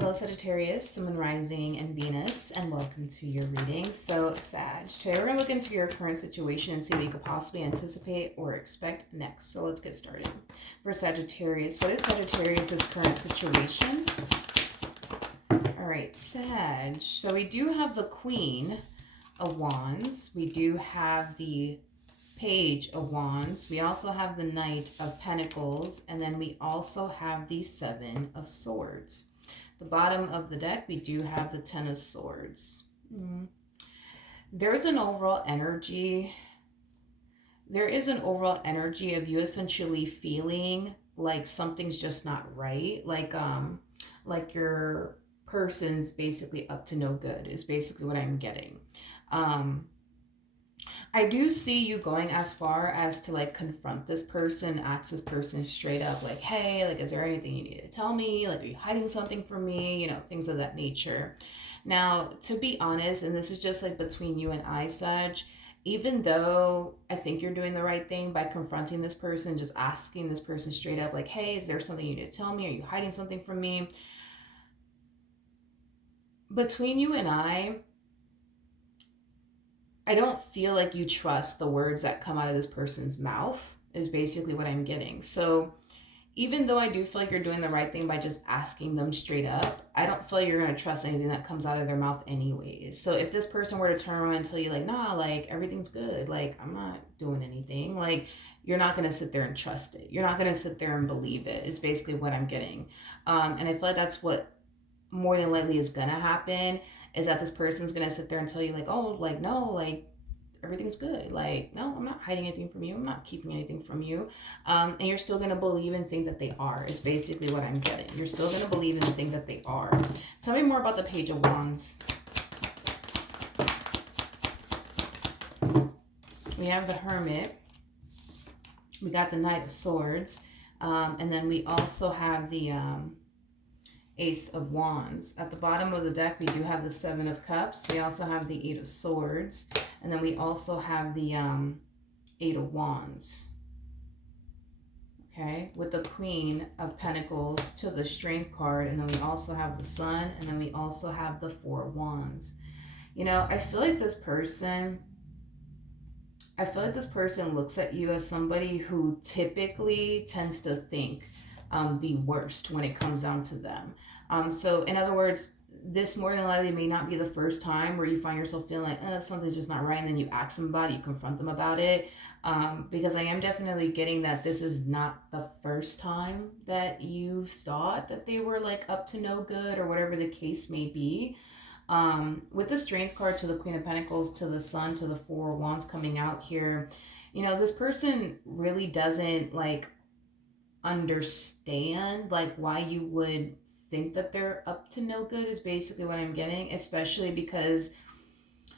Hello, Sagittarius, Sun, Moon, Rising, and Venus, and welcome to your reading. So, Sag, today we're going to look into your current situation and see what you could possibly anticipate or expect next. So, let's get started. For Sagittarius, what is Sagittarius' current situation? All right, Sag. So, we do have the Queen of Wands. We do have the Page of Wands. We also have the Knight of Pentacles. And then we also have the Seven of Swords. The bottom of the deck, we do have the Ten of Swords. There's an overall energy. There is an overall energy of you essentially feeling like something's just not right. Like your person's basically up to no good is basically what I'm getting. I do see you going as far as to like confront this person, ask this person straight up, like, hey, like, is there anything you need to tell me? Like, are you hiding something from me? You know, things of that nature. Now, to be honest, and this is just like between you and I, Sag, even though I think you're doing the right thing by confronting this person, just asking this person straight up, like, hey, is there something you need to tell me? Are you hiding something from me? Between you and I don't feel like you trust the words that come out of this person's mouth is basically what I'm getting. So even though I do feel like you're doing the right thing by just asking them straight up, I don't feel like you're going to trust anything that comes out of their mouth anyways. So if this person were to turn around and tell you like, nah, like everything's good, like I'm not doing anything, like you're not going to sit there and trust it. You're not going to sit there and believe it is basically what I'm getting. And I feel like that's what more than likely is going to happen, is that this person's going to sit there and tell you like, oh, like, no, like everything's good. Like, no, I'm not hiding anything from you. I'm not keeping anything from you. And you're still going to believe and think that they are, is basically what I'm getting. You're still going to believe and think that they are. Tell me more about the Page of Wands. We have the Hermit. We got the Knight of Swords. And then we also have the Ace of Wands. At the bottom of the deck, we do have the Seven of Cups. We also have the Eight of Swords. And then we also have the Eight of Wands. Okay, with the Queen of Pentacles to the Strength card. And then we also have the Sun. And then we also have the Four of Wands. You know, I feel like this person looks at you as somebody who typically tends to think the worst when it comes down to them. So in other words, this more than likely may not be the first time where you find yourself feeling like something's just not right, and then you ask them about it, you confront them about it, because I am definitely getting that this is not the first time that you thought that they were like up to no good or whatever the case may be. With the Strength card to the Queen of Pentacles to the Sun to the Four of Wands coming out here, you know, this person really doesn't like understand like why you would think that they're up to no good is basically what I'm getting, especially because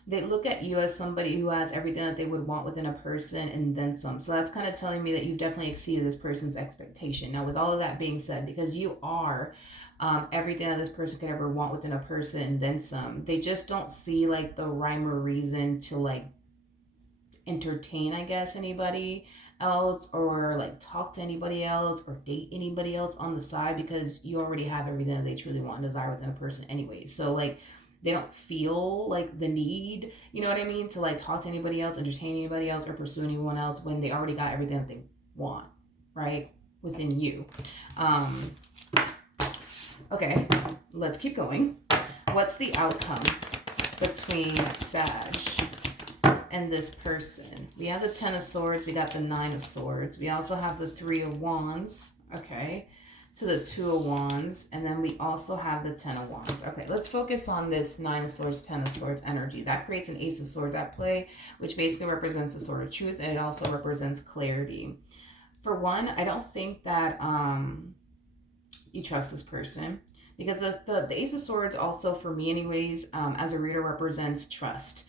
they look at you as somebody who has everything that they would want within a person and then some. So that's kind of telling me that you've definitely exceeded this person's expectation. Now, with all of that being said, because you are everything that this person could ever want within a person and then some, they just don't see like the rhyme or reason to like entertain, I guess, anybody else or like talk to anybody else or date anybody else on the side, because you already have everything that they truly want and desire within a person anyway. So like they don't feel like the need, you know what I mean, to like talk to anybody else, entertain anybody else, or pursue anyone else when they already got everything that they want, right, within you. Okay, let's keep going. What's the outcome between Sag and this person? We have the Ten of Swords. We got the Nine of Swords. We also have the Three of Wands. Okay, to the Two of Wands. And then we also have the Ten of Wands. Okay, let's focus on this Nine of Swords, Ten of Swords energy. That creates an Ace of Swords at play, which basically represents the sword of truth, and it also represents clarity. For one, I don't think that you trust this person, because the Ace of Swords also, for me anyways, as a reader, represents trust.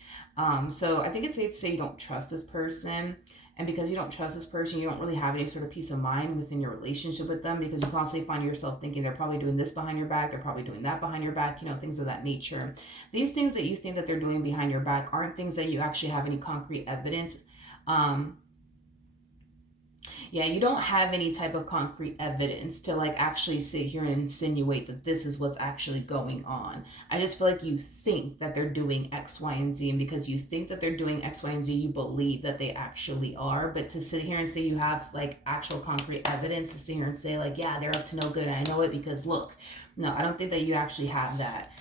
So I think it's safe to say you don't trust this person. And because you don't trust this person, you don't really have any sort of peace of mind within your relationship with them, because you constantly find yourself thinking they're probably doing this behind your back, they're probably doing that behind your back, you know, things of that nature. These things that you think that they're doing behind your back aren't things that you actually have any concrete evidence Yeah, you don't have any type of concrete evidence to like actually sit here and insinuate that this is what's actually going on. I just feel like you think that they're doing X, Y, and Z, and because you think that they're doing X, Y, and Z, you believe that they actually are. But to sit here and say you have like actual concrete evidence to sit here and say like, yeah, they're up to no good, and I know it because look, no, I don't think that you actually have that.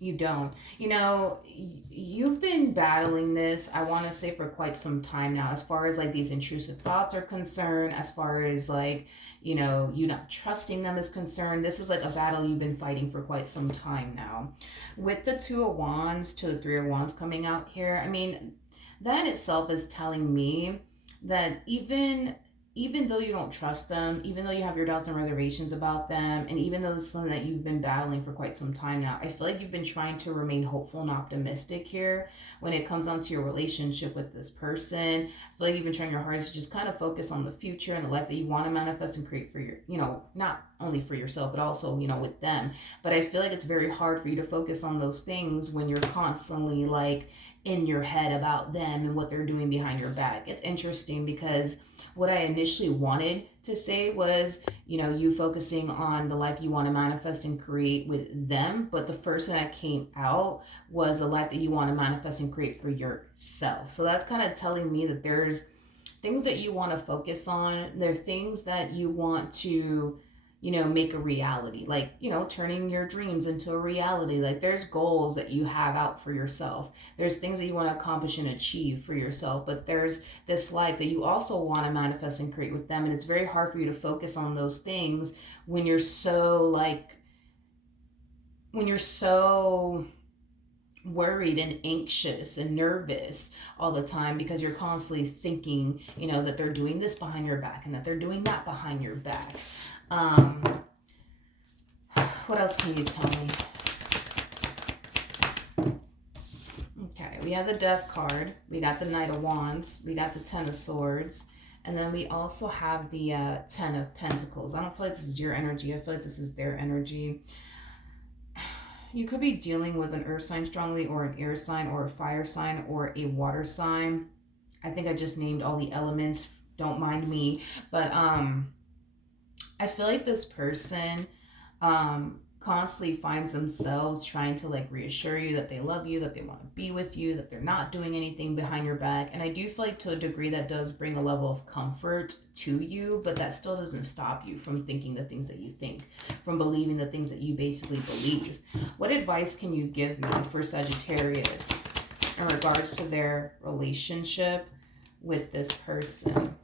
You don't. You know, you've been battling this, I want to say, for quite some time now, as far as like these intrusive thoughts are concerned, as far as like, you know, you not trusting them is concerned. This is like a battle you've been fighting for quite some time now. With the Two of Wands to the Three of Wands coming out here, I mean, that in itself is telling me that even though you don't trust them, even though you have your doubts and reservations about them, and even though this is something that you've been battling for quite some time now, I feel like you've been trying to remain hopeful and optimistic here when it comes down to your relationship with this person. I feel like you've been trying your hardest to just kind of focus on the future and the life that you want to manifest and create for your, you know, not only for yourself, but also, you know, with them. But I feel like it's very hard for you to focus on those things when you're constantly like in your head about them and what they're doing behind your back. It's interesting because what I initially wanted to say was, you know, you focusing on the life you want to manifest and create with them. But the first thing that came out was a life that you want to manifest and create for yourself. So that's kind of telling me that there's things that you want to focus on. There are things that you want to, you know, make a reality, like, you know, turning your dreams into a reality. Like there's goals that you have out for yourself, there's things that you want to accomplish and achieve for yourself, but there's this life that you also want to manifest and create with them. And it's very hard for you to focus on those things when you're so like when you're so worried and anxious and nervous all the time, because you're constantly thinking, you know, that they're doing this behind your back and that they're doing that behind your back. um what else can you tell me? Okay, we have the Death card, we got the Knight of Wands, we got the Ten of Swords, and then we also have the Ten of Pentacles. I don't feel like this is your energy, I feel like this is their energy. You could be dealing with an earth sign strongly, or an air sign, or a fire sign, or a water sign. I think I just named all the elements, don't mind me. But I feel like this person constantly finds themselves trying to like reassure you that they love you, that they want to be with you, that they're not doing anything behind your back. And I do feel like to a degree that does bring a level of comfort to you, but that still doesn't stop you from thinking the things that you think, from believing the things that you basically believe. What advice can you give me for Sagittarius in regards to their relationship with this person?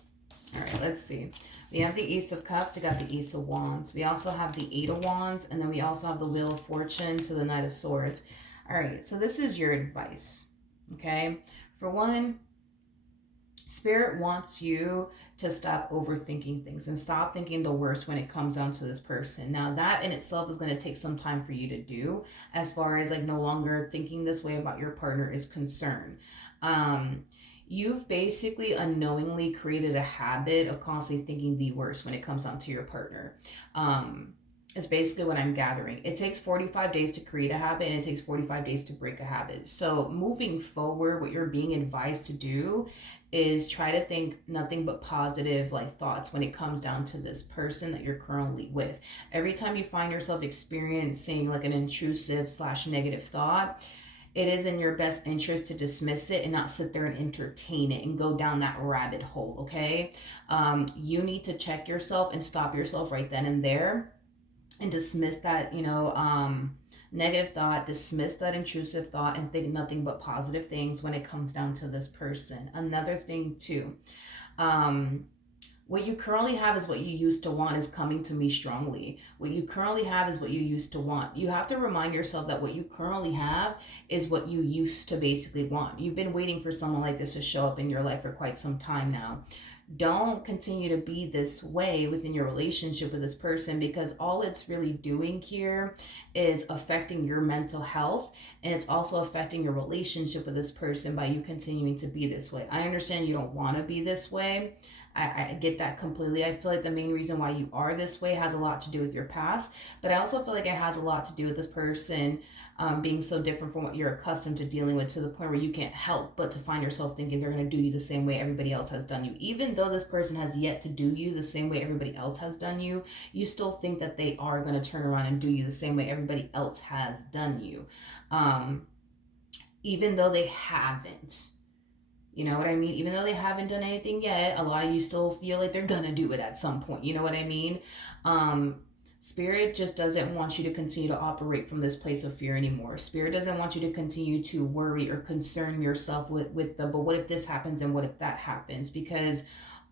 All right, let's see. We have the Ace of Cups, we got the Ace of Wands. We also have the Eight of Wands, and then we also have the Wheel of Fortune to the Knight of Swords. All right, so this is your advice, okay? For one, Spirit wants you to stop overthinking things and stop thinking the worst when it comes down to this person. Now, that in itself is going to take some time for you to do, as far as like no longer thinking this way about your partner is concerned. You've basically unknowingly created a habit of constantly thinking the worst when it comes down to your partner. Is basically what I'm gathering. It takes 45 days to create a habit, and it takes 45 days to break a habit. So moving forward, what you're being advised to do is try to think nothing but positive like thoughts when it comes down to this person that you're currently with. Every time you find yourself experiencing like an intrusive / negative thought, it is in your best interest to dismiss it and not sit there and entertain it and go down that rabbit hole, okay? You need to check yourself and stop yourself right then and there and dismiss that, you know, negative thought, dismiss that intrusive thought, and think nothing but positive things when it comes down to this person. Another thing too, what you currently have is what you used to want is coming to me strongly. What you currently have is what you used to want. You have to remind yourself that what you currently have is what you used to basically want. You've been waiting for someone like this to show up in your life for quite some time now. Don't continue to be this way within your relationship with this person, because all it's really doing here is affecting your mental health, and it's also affecting your relationship with this person by you continuing to be this way. I understand you don't want to be this way. I get that completely. I feel like the main reason why you are this way has a lot to do with your past, but I also feel like it has a lot to do with this person being so different from what you're accustomed to dealing with, to the point where you can't help but to find yourself thinking they're going to do you the same way everybody else has done you. Even though this person has yet to do you the same way everybody else has done you, you still think that they are going to turn around and do you the same way everybody else has done you. Even though they haven't. You know what I mean? Even though they haven't done anything yet, a lot of you still feel like they're gonna do it at some point. You know what I mean? Spirit just doesn't want you to continue to operate from this place of fear anymore. Spirit doesn't want you to continue to worry or concern yourself with the, but what if this happens and what if that happens? Because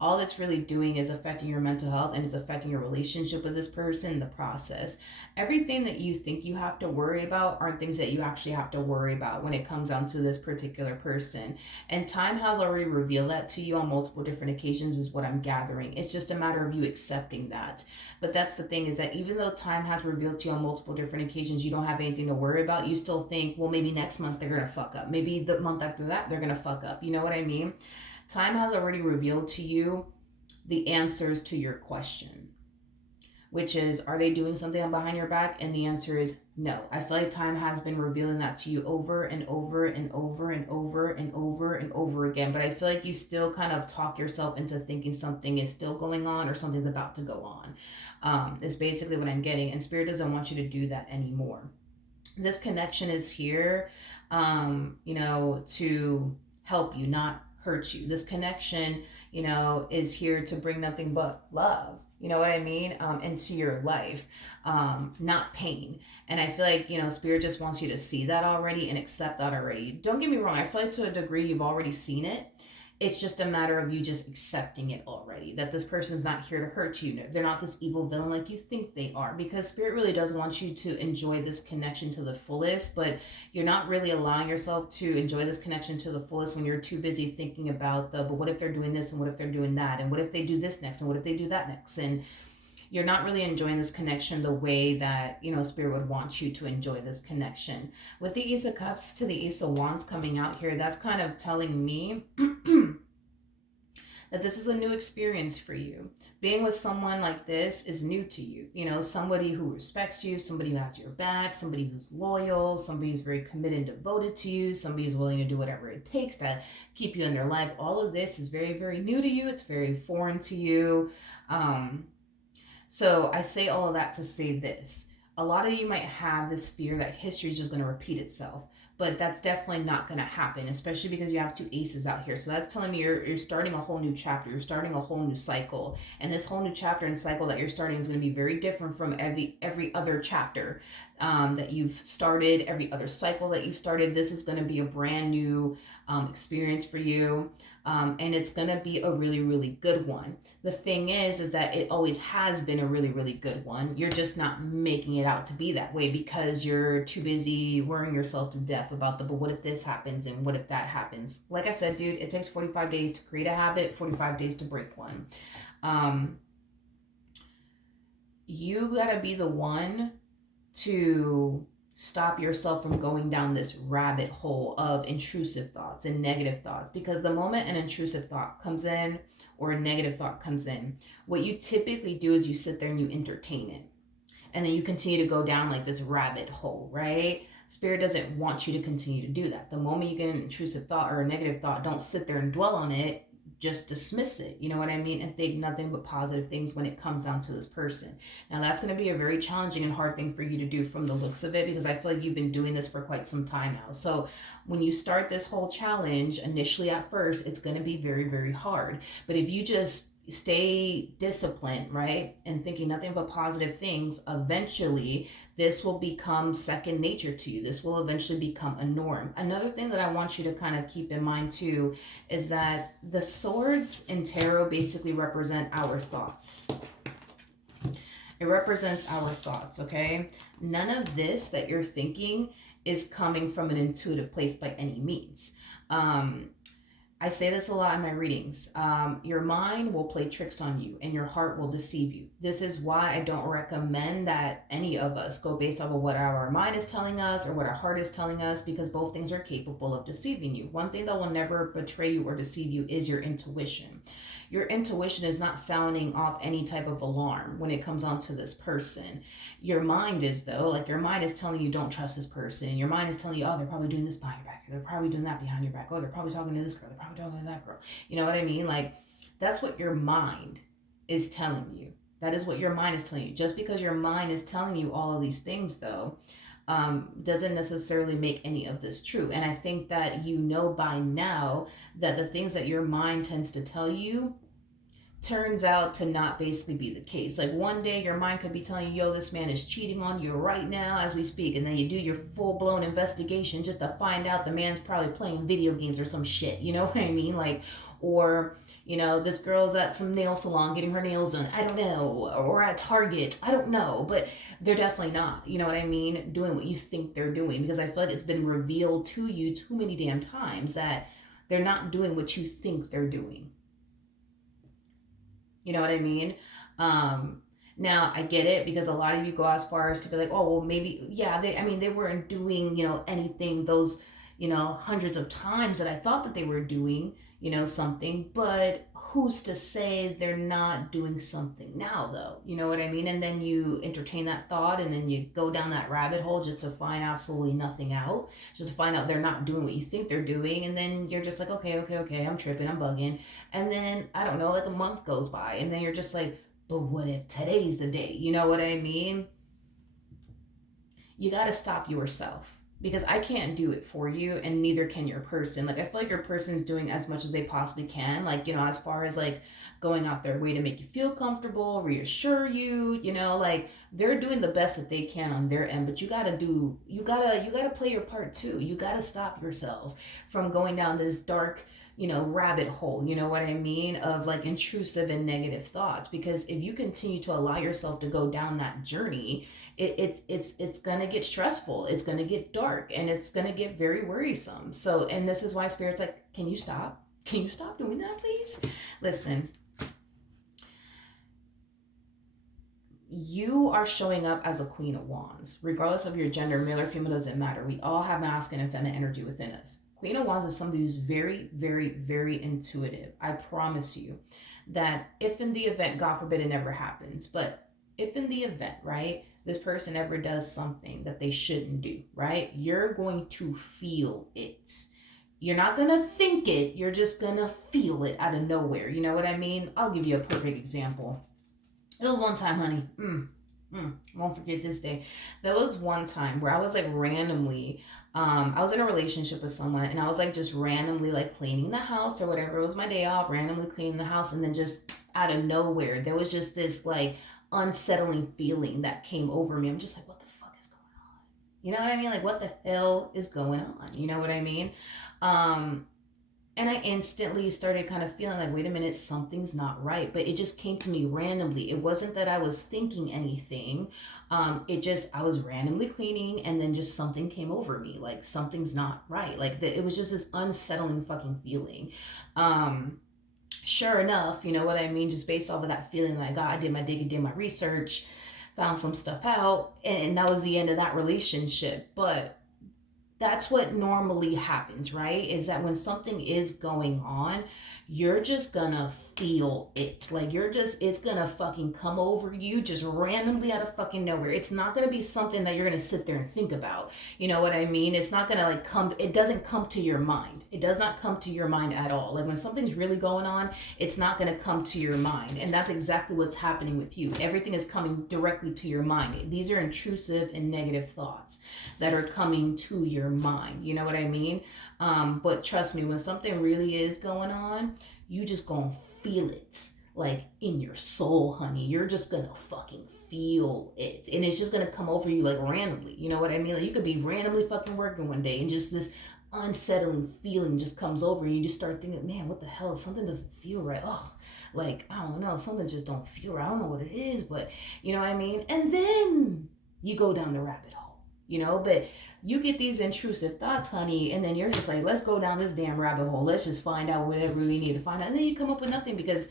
all it's really doing is affecting your mental health, and it's affecting your relationship with this person in the process. Everything that you think you have to worry about aren't things that you actually have to worry about when it comes down to this particular person. And time has already revealed that to you on multiple different occasions, is what I'm gathering. It's just a matter of you accepting that. But that's the thing, is that even though time has revealed to you on multiple different occasions you don't have anything to worry about, you still think, well, maybe next month they're gonna fuck up. Maybe the month after that they're gonna fuck up. You know what I mean? Time has already revealed to you the answers to your question, which is, are they doing something behind your back? And the answer is no. I feel like time has been revealing that to you over and over and over and over and over and over again. But I feel like you still kind of talk yourself into thinking something is still going on or something's about to go on. Is basically what I'm getting. And Spirit doesn't want you to do that anymore. This connection is here, to help you, not hurt you. This connection, is here to bring nothing but love, you know what I mean, into your life, not pain. And I feel like, Spirit just wants you to see that already and accept that already. Don't get me wrong, I feel like to a degree you've already seen it. It's just a matter of you just accepting it already, that this person's not here to hurt you. They're not this evil villain like you think they are, because Spirit really does want you to enjoy this connection to the fullest, but you're not really allowing yourself to enjoy this connection to the fullest when you're too busy thinking about but what if they're doing this, and what if they're doing that, and what if they do this next, and what if they do that next, and you're not really enjoying this connection the way that, Spirit would want you to enjoy this connection. With the Ace of Cups to the Ace of Wands coming out here, that's kind of telling me that this is a new experience for you. Being with someone like this is new to you. Somebody who respects you, somebody who has your back, somebody who's loyal, somebody who's very committed and devoted to you, somebody who's willing to do whatever it takes to keep you in their life. All of this is very, very new to you. It's very foreign to you. So I say all of that to say this. A lot of you might have this fear that history is just going to repeat itself, but that's definitely not going to happen, especially because you have two aces out here. So that's telling me you're starting a whole new chapter. You're starting a whole new cycle. And this whole new chapter and cycle that you're starting is going to be very different from every other chapter that you've started, every other cycle that you've started. This is going to be a brand new experience for you. And it's going to be a really, really good one. The thing is that it always has been a really, really good one. You're just not making it out to be that way because you're too busy worrying yourself to death about but what if this happens and what if that happens? Like I said, dude, it takes 45 days to create a habit, 45 days to break one. You got to be the one to stop yourself from going down this rabbit hole of intrusive thoughts and negative thoughts, because the moment an intrusive thought comes in or a negative thought comes in, what you typically do is you sit there and you entertain it, and then you continue to go down like this rabbit hole, right? Spirit doesn't want you to continue to do that. The moment you get an intrusive thought or a negative thought, don't sit there and dwell on it. Just dismiss it, you know what I mean? And think nothing but positive things when it comes down to this person. Now, that's going to be a very challenging and hard thing for you to do from the looks of it, because I feel like you've been doing this for quite some time now. So when you start this whole challenge, initially at first, it's going to be very, very hard. But if you just stay disciplined, right, and thinking nothing but positive things, eventually this will become second nature to you. This will eventually become a norm. Another thing that I want you to kind of keep in mind too is that the swords in tarot basically represent our thoughts. It represents our thoughts, okay? None of this that you're thinking is coming from an intuitive place by any means. I say this a lot in my readings. Your mind will play tricks on you and your heart will deceive you. This is why I don't recommend that any of us go based off of what our mind is telling us or what our heart is telling us, because both things are capable of deceiving you. One thing that will never betray you or deceive you is your intuition. your intuition is not sounding off any type of alarm when it comes on to this person. Your mind is, though. Like, your mind is telling you don't trust this person. Your mind is telling you, oh, they're probably doing this behind your back. They're probably doing that behind your back. Oh, they're probably talking to this girl. They're probably talking to that girl. You know what I mean? Like, that's what your mind is telling you. That is what your mind is telling you. Just because your mind is telling you all of these things, though, doesn't necessarily make any of this true. And I think that you know by now that the things that your mind tends to tell you turns out to not basically be the case. Like, one day your mind could be telling you, yo, this man is cheating on you right now as we speak. And then you do your full-blown investigation just to find out the man's probably playing video games or some shit. You know what I mean? Like, or, you know, this girl's at some nail salon getting her nails done. I don't know. Or at Target. I don't know. But they're definitely not, you know what I mean, doing what you think they're doing. Because I feel like it's been revealed to you too many damn times that they're not doing what you think they're doing. You know what I mean? Now I get it, because a lot of you go as far as to be like, oh, well, maybe, yeah, they weren't doing, you know, anything those, you know, hundreds of times that I thought that they were doing, you know, something, but who's to say they're not doing something now, though? You know what I mean? And then you entertain that thought, and then you go down that rabbit hole just to find absolutely nothing out, just to find out they're not doing what you think they're doing. And then you're just like, okay, I'm tripping, I'm bugging. And then, I don't know, like a month goes by, and then you're just like, but what if today's the day? You know what I mean? You got to stop yourself, because I can't do it for you, and neither can your person. Like, I feel like your person's doing as much as they possibly can, like, you know, as far as like going out their way to make you feel comfortable, reassure you, you know, like, they're doing the best that they can on their end. But you gotta play your part too. You gotta stop yourself from going down this dark, you know, rabbit hole, you know what I mean, of like intrusive and negative thoughts. Because if you continue to allow yourself to go down that journey, it's gonna get stressful, it's gonna get dark, and it's gonna get very worrisome. So, and this is why Spirit's like, can you stop doing that, please? Listen, you are showing up as a Queen of Wands, regardless of your gender, male or female, doesn't matter. We all have masculine and feminine energy within us. Queen of Wands is somebody who's very, very, very intuitive. I promise you that if in the event, God forbid it never happens, but if in the event, right, this person ever does something that they shouldn't do, right, you're going to feel it. You're not going to think it. You're just going to feel it out of nowhere. You know what I mean? I'll give you a perfect example. It was one time, honey. Won't forget this day. There was one time where I was like randomly, I was in a relationship with someone, and I was like just randomly like cleaning the house or whatever. It was my day off, randomly cleaning the house, and then just out of nowhere, there was just this like unsettling feeling that came over me. I'm just like, what the fuck is going on? You know what I mean? Like, what the hell is going on? You know what I mean? And I instantly started kind of feeling like, wait a minute, something's not right. But it just came to me randomly. It wasn't that I was thinking anything. I was randomly cleaning, and then just something came over me. Like, something's not right. Like, it was just this unsettling fucking feeling. Sure enough, you know what I mean? Just based off of that feeling that I got, I did my digging, did my research, found some stuff out, and that was the end of that relationship. But that's what normally happens, right? Is that when something is going on, you're just gonna feel it. Like, it's gonna fucking come over you just randomly out of fucking nowhere. It's not gonna be something that you're gonna sit there and think about. You know what I mean? It's not gonna like it doesn't come to your mind. It does not come to your mind at all. Like, when something's really going on, it's not gonna come to your mind. And that's exactly what's happening with you. Everything is coming directly to your mind. These are intrusive and negative thoughts that are coming to your mind. You know what I mean? But trust me, when something really is going on, you just gonna feel it, like, in your soul, honey. You're just gonna fucking feel it, and it's just gonna come over you like randomly. You know what I mean? Like, you could be randomly fucking working one day, and just this unsettling feeling just comes over you. You just start thinking, man, what the hell? Something doesn't feel right. Oh, like, I don't know, something just don't feel right. I don't know what it is, but you know what I mean? And then you go down the rabbit hole, you know. But you get these intrusive thoughts, honey, and then you're just like, let's go down this damn rabbit hole. Let's just find out whatever we need to find out. And then you come up with nothing, because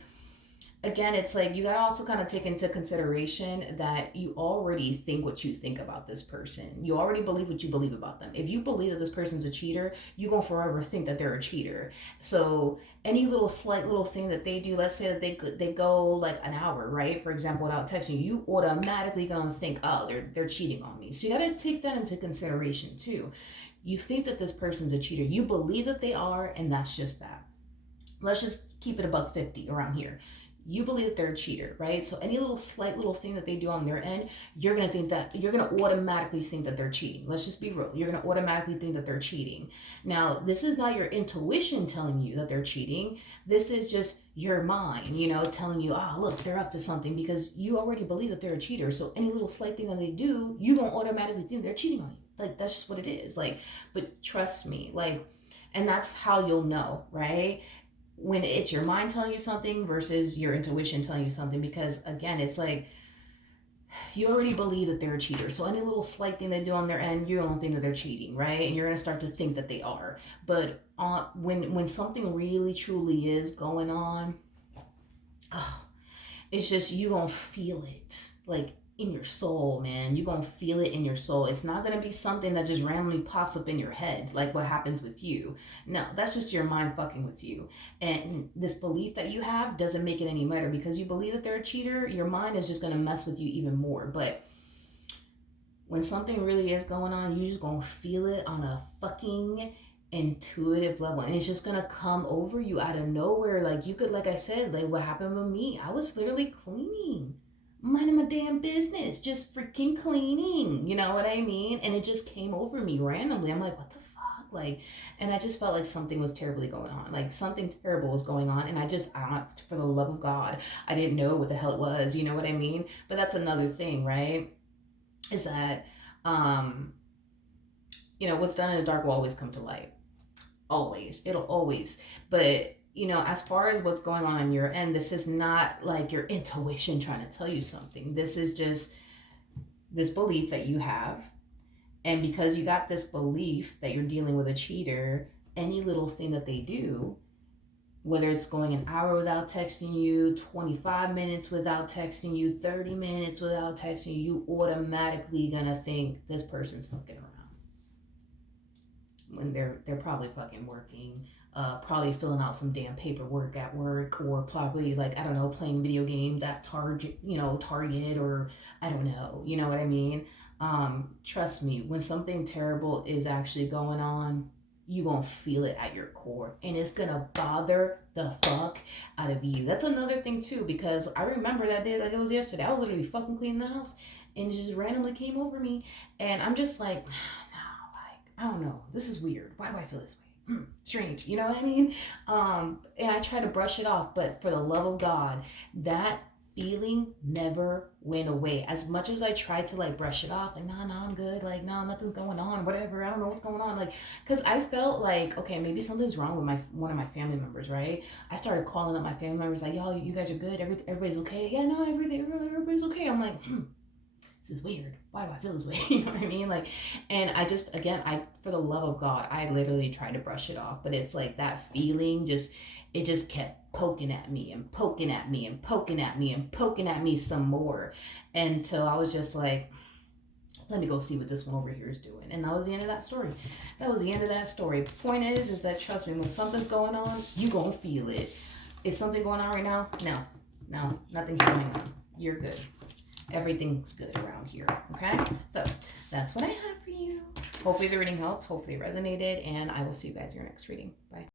again, it's like you gotta also kind of take into consideration that you already think what you think about this person. You already believe what you believe about them. If you believe that this person's a cheater, you're gonna forever think that they're a cheater. So any little slight little thing that they do, let's say that they go like an hour, right? For example, without texting you, automatically gonna think, oh, they're cheating on me. So you gotta take that into consideration too. You think that this person's a cheater. You believe that they are, and that's just that. Let's just keep it a buck 50 around here. You believe that they're a cheater, right? So any little slight little thing that they do on their end, you're gonna think that you're gonna automatically think that they're cheating. Let's just be real. You're gonna automatically think that they're cheating. Now, this is not your intuition telling you that they're cheating. This is just your mind, telling you, oh, look, they're up to something, because you already believe that they're a cheater. So any little slight thing that they do, you gonna automatically think they're cheating on you. Like, that's just what it is. Like, but trust me, like, and that's how you'll know, right? When it's your mind telling you something versus your intuition telling you something, because again, it's like you already believe that they're a cheater. So any little slight thing they do on their end, you don't think that they're cheating, right? And you're gonna start to think that they are. But when something really truly is going on, oh, it's just you gonna feel it, like in your soul, man. You gonna feel it in your soul. It's not gonna be something that just randomly pops up in your head, like what happens with you. No, that's just your mind fucking with you. And this belief that you have doesn't make it any better, because you believe that they're a cheater. Your mind is just gonna mess with you even more. But when something really is going on, you just gonna feel it on a fucking intuitive level, and it's just gonna come over you out of nowhere. Like, you could, like I said, like what happened with me, I was literally cleaning, minding my damn business, just freaking cleaning, you know what I mean? And it just came over me randomly. I'm like, what the fuck? Like, and I just felt like something was terribly going on, like something terrible was going on, and for the love of God, I didn't know what the hell it was, you know what I mean? But that's another thing, right? Is that what's done in the dark will always come to light. Always. It'll always. But as far as what's going on your end, this is not like your intuition trying to tell you something. This is just this belief that you have. And because you got this belief that you're dealing with a cheater, any little thing that they do, whether it's going an hour without texting you, 25 minutes without texting you, 30 minutes without texting you, you automatically gonna think this person's fucking around. When they're probably fucking working, probably filling out some damn paperwork at work, or probably, like, I don't know, playing video games at Target, or I don't know, you know what I mean? Trust me, when something terrible is actually going on, you gonna feel it at your core, and it's gonna bother the fuck out of you. That's another thing too, because I remember that day like it was yesterday. I was literally fucking cleaning the house, and it just randomly came over me, and I'm just like, I don't know. This is weird. Why do I feel this way? Strange. You know what I mean? And I try to brush it off, but for the love of God, that feeling never went away. As much as I tried to like brush it off, like, nah, I'm good. Like, nah, nothing's going on. Whatever. I don't know what's going on. Like, because I felt like, okay, maybe something's wrong with one of my family members, right? I started calling up my family members, like, y'all, you guys are good. Everybody's okay. Yeah, no, everybody's okay. I'm like, this is weird. Why do I feel this way? You know what I mean? Like, and I just, again, for the love of God, I literally tried to brush it off, but it's like that feeling it just kept poking at me and poking at me and poking at me and poking at me some more, until I was just like, let me go see what this one over here is doing. And that was the end of that story. Point is that, trust me, when something's going on, you gonna feel it. Is something going on right now? No, nothing's going on. You're good. Everything's good around here. Okay, so that's what I have for you. Hopefully the reading helped, hopefully it resonated, and I will see you guys in your next reading. Bye.